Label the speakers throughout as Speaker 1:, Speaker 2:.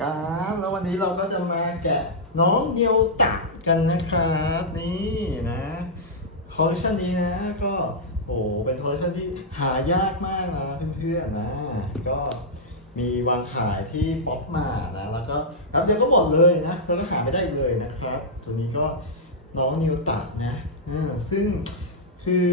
Speaker 1: ครับแล้ววันนี้เราก็จะมาแกะน้องเดียวตักกันนะครับนี่นะคอลเลคชันนี้นะก็โอ้เป็นคอลเลคชันที่หายากมากนะเพื่อนๆนะก็มีวางขายที่ป๊อปมานะแล้วก็แป๊บเดียวก็หมดเลยนะแล้วก็หาไม่ได้เลยนะครับ ตัวนี้ก็น้องนิวตัดนะอ่าซึ่งคือ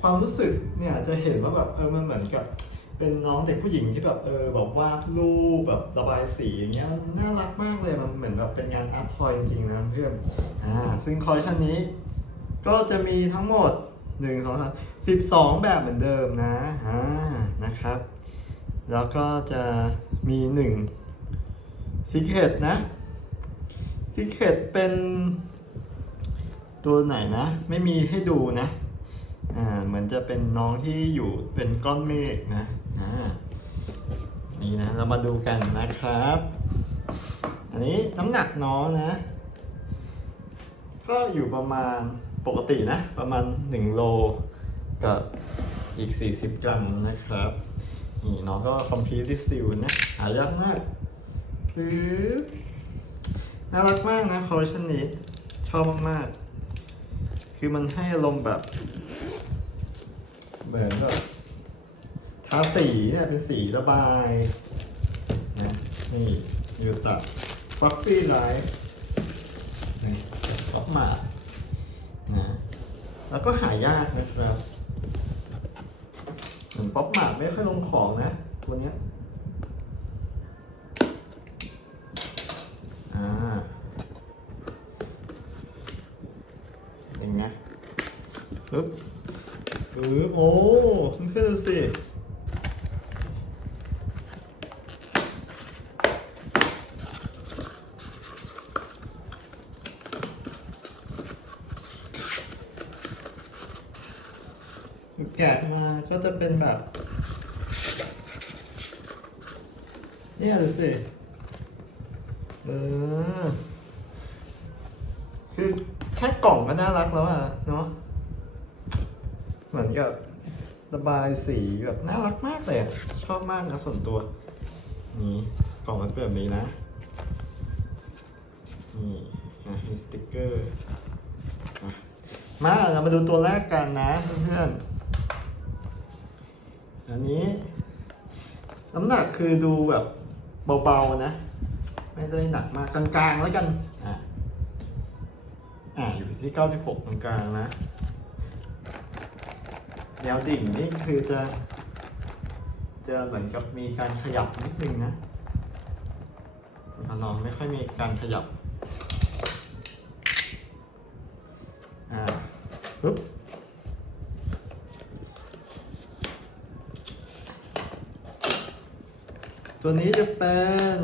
Speaker 1: ความรู้สึกเนี่ยจะเห็นว่าแบบเออมันเหมือนกับ เป็นน้องเด็กผู้หญิงที่แบบเออแบบวาดรูปแบบระบายสีอย่างเงี้ยมันน่ารักมากเลยมันเหมือนแบบเป็นงานอาร์ตทอยจริงๆนะเพื่อนอ่าซึ่งคอลเลคชันนี้ ก็จะมีทั้งหมด1 2 3 12 แบบเหมือนเดิมนะอ่านะครับ แล้วก็จะมี1 Secret นะ Secret เป็นตัวไหนนะ ไม่มีให้ดูนะอ่าเหมือนจะเป็นน้องที่อยู่เป็นก้อนเมฆนะ นี่นะเรามาดูกันนะครับ อันนี้น้ำหนักน้องนะ ก็อยู่ประมาณปกตินะ ประมาณ 1 โลกับอีก 40 กรัมนะครับ นี่น้องก็คอมพิวต์ซิลนะหายากมากคือน่ารักมากนะคอลเลคชันนี้ ชอบมากๆ คือมันให้อารมณ์แบบเหมือนแบบ ทาสีเนี่ยเป็นสีระบายนะนี่ยูตัดฟ็อกซี่ไลท์นี่ท็อปมานะแล้วก็หายากนะครับเหมือนป๊อปมาดไม่ค่อยลงของนะ ตัวเนี้ยอ่าอย่างเงี้ยปึ๊บเออโอ้คุณเพื่อนดูสิ แกะมาก็จะเป็นแบบ เนี่ยดูสิ เออ คือแค่กล่องก็น่ารักแล้วอะ เนาะ เหมือนกับระบายสีแบบน่ารักมากเลยชอบมากนะส่วนตัว นี่กล่องมันเป็นแบบนี้นะ นี่นะมีสติกเกอร์ มาเรามาดูตัวแรกกันนะเพื่อนๆ อันนี้ น้ำหนักคือดูแบบเบาๆนะ ไม่ได้หนักมากกลางๆแล้วกัน อะ อะอยู่ที่ 96ตรงกลางนะแนวดิ่งนี่คือจะ จะเหมือนกับมีการขยับนิดนึงนะนอนไม่ค่อยมีการขยับ อ่าปึ๊บ ตัวนี้จะเป็น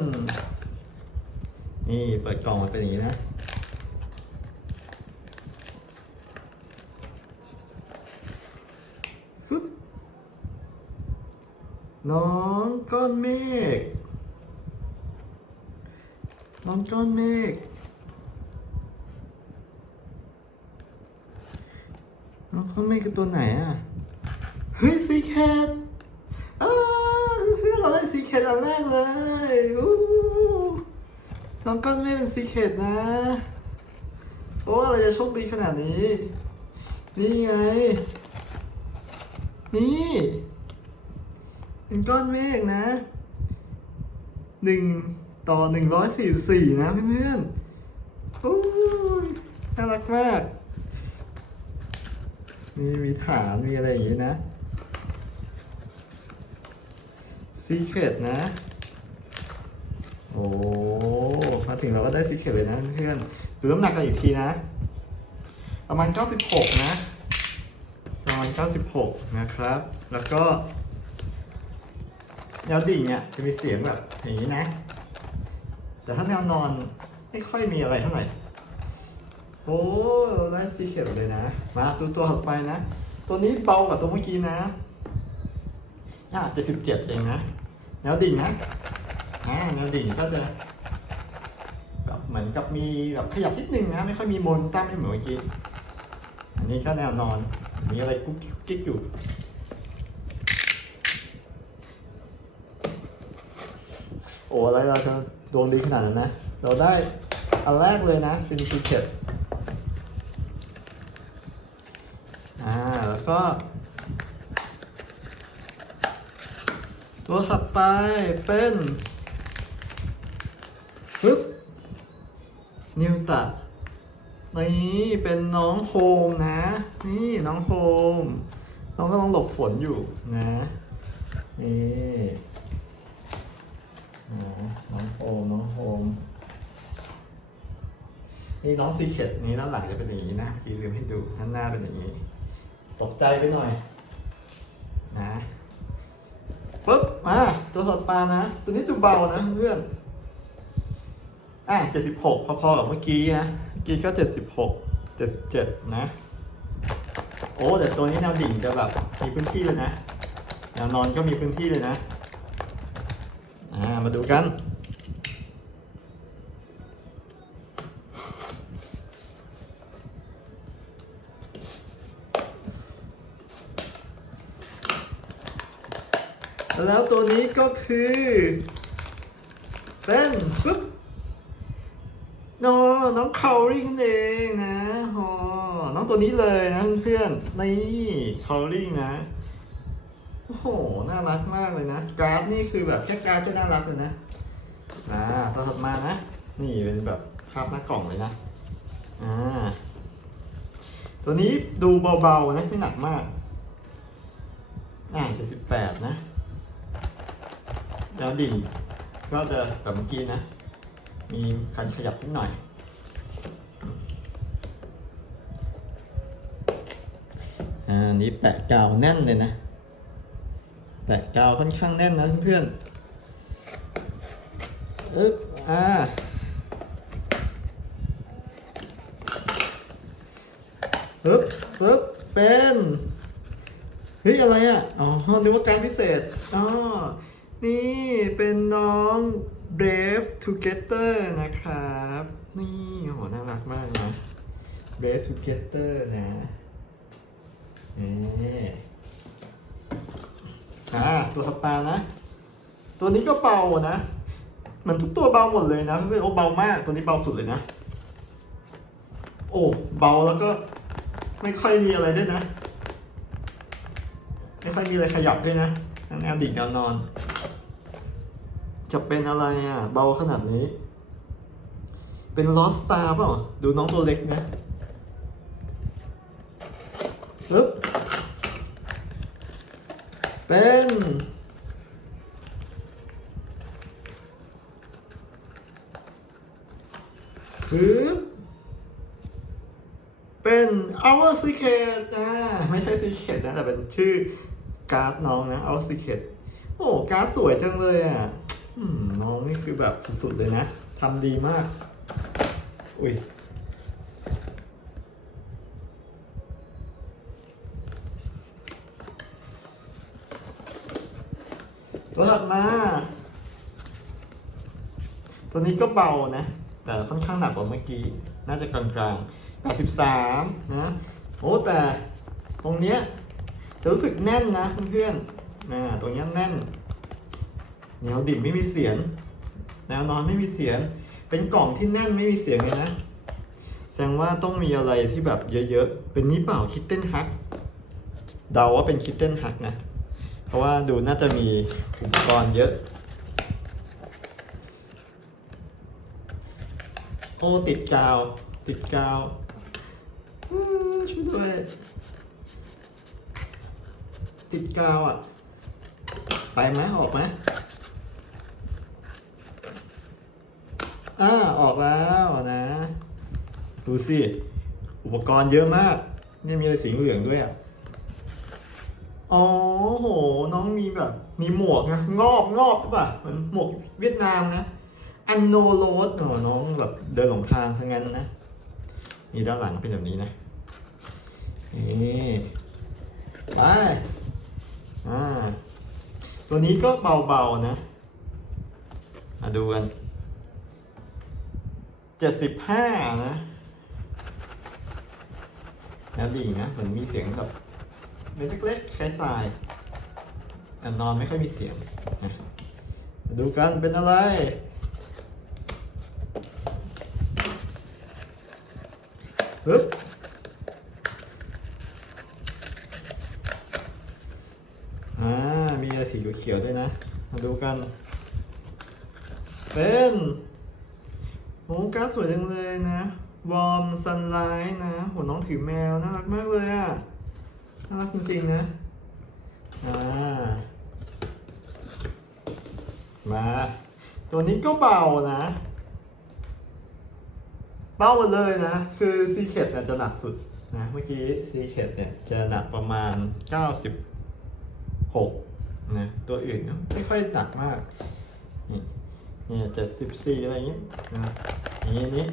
Speaker 1: นี่เปิดกล่องมาเป็นอย่างนี้นะ น้องก้อนเมฆ น้องก้อนเมฆ น้องก้อนเมฆคือตัวไหนอะ เฮ้ยซีแคทอ้า เพื่อนเราได้ซีแคทอันแรกเลยน้องก้อนเมฆเป็นซีแคทนะ โอ้อะไรจะโชคดีขนาดนี้ นี่ไง นี่ เป็นก้อนเมฆนะหนึ่งต่อหนึ่งร้อยสี่สี่นะเพื่อนๆโอ้ยน่ารักมาก มีมีฐานมีอะไรอย่างนี้นะ ซีเคดนะ โอ้มาถึงเราก็ได้ซีเคดเลยนะเพื่อนดูน้ำหนักกันอีกทีนะ ประมาณ 96 นะ ประมาณ 96 นะครับ แล้วก็แนวดิ่งเนี่ยจะมีเสียงแบบอย่างนี้นะ แต่ถ้าแนวนอนไม่ค่อยมีอะไรเท่าไหร่ โอ้ได้ซีเขียวเลยนะ มาดูตัวถัดไปนะ ตัวนี้เบากว่าตัวเมื่อกี้นะ น่า77เจ็ดเองนะ แนวดิ่งนะอ่าแนวดิ่งก็จะแบบเหมือนกับมีแบบขยับนิดนึงนะ ไม่ค่อยมีมนตั้มไม่เหมือนเมื่อกี้ อันนี้ก็แนวนอน มีอะไรกุ๊กกิ๊กอยู่โอ้อะไรเราจะดวงดีขนาดนั้นนะ เราได้อันแรกเลยนะซินซิเ e ตอ่า แล้วก็ ตัวถัดไปเป็นปึ๊บนิวตะนี่เป็นน้องโฮมนะ นี่น้องโฮมน้องก็ต้องหลบฝนอยู่นะนี่อ่าน้องโฮมน้องโฮมนี่น้องซีเค็ดนี้ด้านหลังจะเป็นอย่างนี้นะซีลืมให้ดูด้านหน้าเป็นอย่างนี้ ตกใจไปหน่อย ตัวสดปลานะ ตัวนี้ดูเบานะเพื่อน อะเจ็ดสิบหกพอๆกับเมื่อกี้นะเมื่อกี้ก็เจ็ดสิบหกเจ็ดสิบเจ็ดนะ โอ้แต่ตัวนี้แนวดิ่งจะแบบมีพื้นที่เลยนะแนวนอนก็มีพื้นที่เลยนะ อ่ามาดูกัน แล้วตัวนี้ก็คือเป็นปึ๊บน้องน้องคาริงเองนะฮอน้องตัวนี้เลยนะเพื่อนนี่คาริงนะโอ้โห น่ารักมากเลยนะ การ์ดนี่คือแบบแค่การ์ดก็น่ารักเลยนะ อ่าตัวถัดมานะ นี่เป็นแบบภาพหน้ากล่องเลยนะ อ่า ตัวนี้ดูเบาๆนะ ไม่หนักมาก อ่าเจ็ดสิบแปดนะ แล้วดิ่งก็จะแบบเมื่อกี้นะ มีคันขยับนิดหน่อย อ่า นี้แปะกาวแน่นเลยนะ แปะกาวค่อนข้างแน่นนะเพื่อนๆอึ๊บอ่าปึ๊บปึ๊บเป็น เฮ้ย อะไรอะ อ๋อนึกว่าการพิเศษ อ๋อ นี่เป็นน้อง Brave Together นะครับ นี่โหน่ารักมากนะ Brave Together นะนี่อ่าตัวถัดมานะ ตัวนี้ก็เบานะเหมือนทุกตัวเบาหมดเลยนะเพื่อนๆโอ้เบามาก ตัวนี้เบาสุดเลยนะ โอ้เบาแล้วก็ไม่ค่อยมีอะไรด้วยนะ ไม่ค่อยมีอะไรขยับด้วยนะทั้งแนวดิ่งแนวนอน จะเป็นอะไรอะ เบาขนาดนี้ เป็นลอสตาเปล่า ดูน้องตัวเล็กนะปึ๊บเป็นปึ๊บเป็น our secret อ่าไม่ใช่ secret นะ แต่เป็นชื่อการ์ดน้องนะ our secret โอ้ การ์ดสวยจังเลยอะ น้องนี่คือแบบสุดๆเลยนะทำดีมาก อุ้ยตัวถัดมา ตัวนี้ก็เบานะ แต่ค่อนข้างหนักกว่าเมื่อกี้ น่าจะกลางๆ83 นะ โอ้แต่ตรงเนี้ยจะรู้สึกแน่นนะเพื่อนๆนะตรงเนี้ยแน่น แนวดิ่งไม่มีเสียง แนวนอนไม่มีเสียง เป็นกล่องที่แน่นไม่มีเสียงเลยนะ แสดงว่าต้องมีอะไรที่แบบเยอะๆ เป็นนี้เปล่าคิดเต้นฮัก เดาว่าเป็นคิดเต้นฮักนะ เพราะว่าดูน่าจะมีอุปกรณ์เยอะ โอ้ติดกาว ติดกาวช่วยด้วย ติดกาวอะ ไปไหมออกไหม อ่าออกแล้วนะ ดูสิ อุปกรณ์เยอะมาก เนี่ยมีอะไรสีเหลืองด้วยอะ อ๋อโห น้องมีแบบ มีหมวกนะงอบงอบใช่ป่ะเหมือนหมวกเวียดนามนะ อันโนโรสน้องแบบเดินหลงทางซะงั้นนะ นี่ด้านหลังเป็นแบบนี้นะนี่ไปอ่าตัวนี้ก็เบาๆนะ มาดูกัน เจ็ดสิบห้านะแล้วดิ่งนะเหมือนมีเสียงแบบเม็ดเล็กๆคล้ายทรายแต่นอนไม่ค่อยมีเสียงนะดูกันเป็นอะไรฮึบอ่า มีอะไรสีเขียวๆด้วยนะ มาดูกัน เป็น โอ้การ์ดสวยจังเลยนะวอร์มซันไลท์นะโหน้องถือแมวน่ารักมากเลยอะน่ารักจริงๆนะอ่ามา ตัวนี้ก็เบานะเป้ามาเลยนะ คือซีเคดจะหนักสุดนะเมื่อกี้ซีเคดเนี่ยจะหนักประมาณ 96นะตัวอื่นไม่ค่อยหนักมากนี่ เนี่ย74อะไรอย่างเงี้ยนะอย่างนี้นี้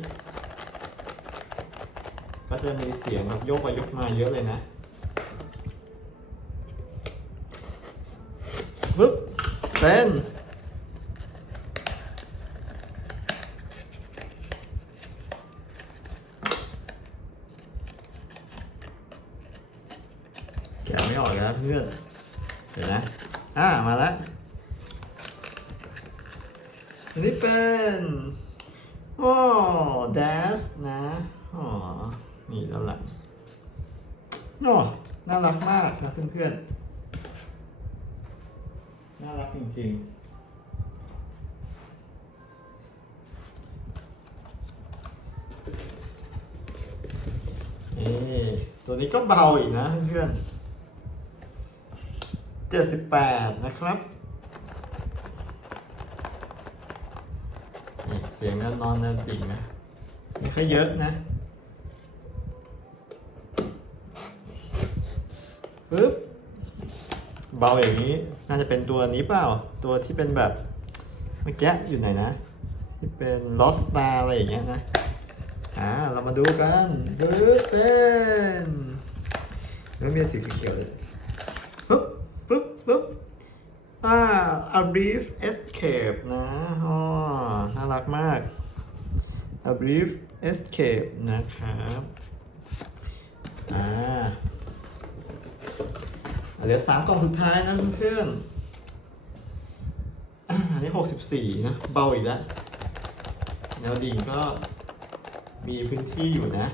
Speaker 1: ก็จะมีเสียงแบบโยกไปยกมาเยอะเลยนะปึ๊บเป็นแกะไม่ออกแล้วเพื่อน เดี๋ยวนะ อ่า มาแล้ว อันนี้เป็นว้เดสนะอ๋อนี่ด้านหลังโอ้น่ารักมากนะเพื่อนๆ น่ารักจริงๆนี่ตัวนี้ก็เบาอีกนะเพื่อนๆเจ็ดสิบแปดนะครับ นี่เสียงแน่นอนแน่ดิ่งนะไม่ค่อยเยอะนะปึ๊บเบาอย่างนี้น่าจะเป็นตัวนี้เปล่า ตัวที่เป็นแบบเมื่อกี้อยู่ไหนนะ ที่เป็น Lost Star อะไรอย่างเงี้ยนะอ่าเรามาดูกันปึ๊บเป็นแล้วมีสีเขียวเลยปึ๊บปึ๊บปึ๊บอ่า a brief escape นะอ๋อ น่ารักมาก a brief escape นะครับอ่าเหลือสามกล่องสุดท้ายนะเพื่อนอันนี้หกสิบสี่นะเบาอีกแล้วแนวดิ่งก็มีพื้นที่อยู่นะ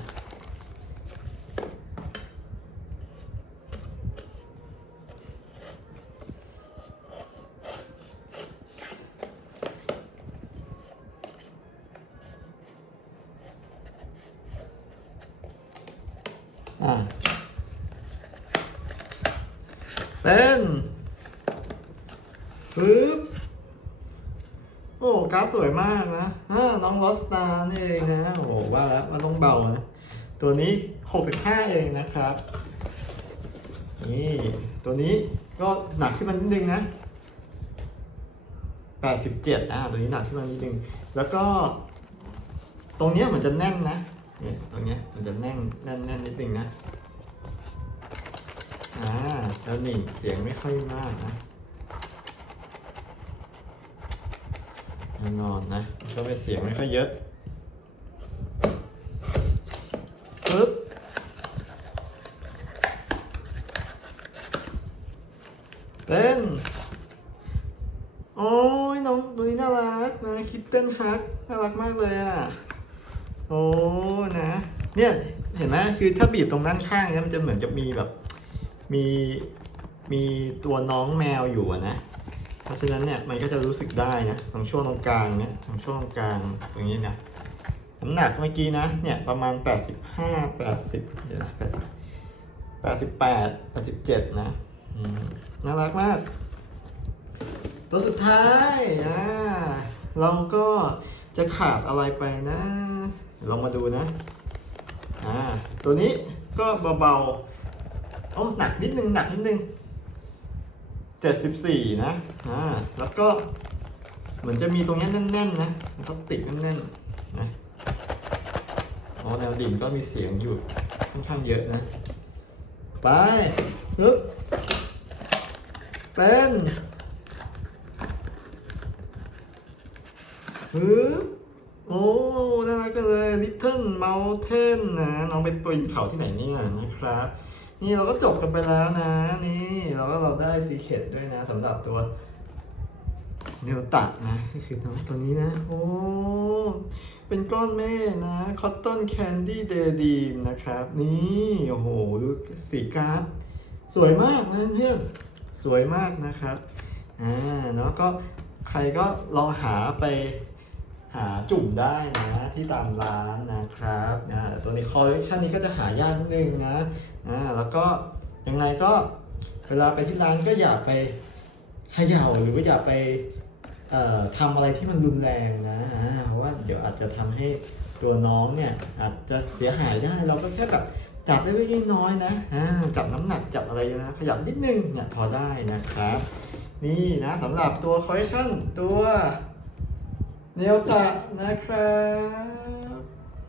Speaker 1: อ่าเป็นปึ๊บโอ้การ์ดสวยมากนะอ่าน้องลอสตานี่เองนะ โอ้ว่าแล้วมันต้องเบานะ ตัวนี้ 65 เองนะครับ นี่ ตัวนี้ก็หนักขึ้นมานิดนึงนะ 87 อ่าตัวนี้หนักขึ้นมานิดนึง แล้วก็ ตรงเนี้ยเหมือนจะแน่นนะ เนี่ยตรงเนี้ยมันจะแน่นแน่นแน่นนิดนึงนะอ่าแล้วนี่เสียงไม่ค่อยมากนะแน่นอนนะก็เป็นเสียงไม่ค่อยเยอะปึ๊บ เป็น โอ้ยน้องตัวนี้น่ารักนะคิตเต้นฮักน่ารักมากเลยอะ โอ้นะ เนี่ยเห็นไหมคือถ้าบีบตรงด้านข้างเนี่ยมันจะเหมือนจะมีแบบมีมีตัวน้องแมวอยู่นะ เพราะฉะนั้นเนี่ยมันก็จะรู้สึกได้นะตรงช่วงตรงกลางเนี่ยตรงช่วงตรงกลางตรงนี้นะน้ำหนักเมื่อกี้นะเนี่ยประมาณ 85 80เดี๋ยวนะ88 87 นะน่ารักมาก ตัวสุดท้ายอ่าเราก็จะขาดอะไรไปนะเดี๋ยวลองมาดูนะ ตัวนี้ก็เบาๆโอ้หนักนิดนึงหนักนิดนึงเจ็ดสิบสี่นะอ่าแล้วก็เหมือนจะมีตรงนี้แน่นๆนะพลาสติกแน่นๆนะอ๋อแนวดิ่งก็มีเสียงอยู่ค่อนข้างเยอะนะ ไปปึ๊บเป็นปึ๊บโอ้ กจังเลย Little Mountain นะ น้องไปปีนเขาที่ไหนเนี่ยนะครับ นี่เราก็จบกันไปแล้วนะ นี่เราก็เราได้ซีเคดด้วยนะสำหรับตัวเนลตะนะก็คือน้องตัวนี้นะ โอ้ เป็นก้อนเมฆนะ Cotton Candy Daydream นะครับ นี่โอ้โหดูสีการ์ด สวยมากนะเพื่อนสวยมากนะครับ อ่าเนาะก็ใครก็ลองหาไป หาจุ่มได้นะที่ตามร้านนะครับอ่าแต่ตัวนี้คอลเลคชันนี้ก็จะหายากนิดนึงนะอ่าแล้วก็ยังไงก็เวลาไปที่ร้านก็อย่าไปเขย่าหรือว่าอย่าไปทำอะไรที่มันรุนแรงนะเพราะว่าเดี๋ยวอาจจะทำให้ตัวน้องเนี่ยอาจจะเสียหายได้เราก็แค่แบบจับเล็กน้อยนะจับน้ำหนักจับอะไรนะขยับนิดนึงเนี่ยพอได้นะครับ นี่นะสำหรับตัวคอลเลคชันตัว เนลตะนะครับ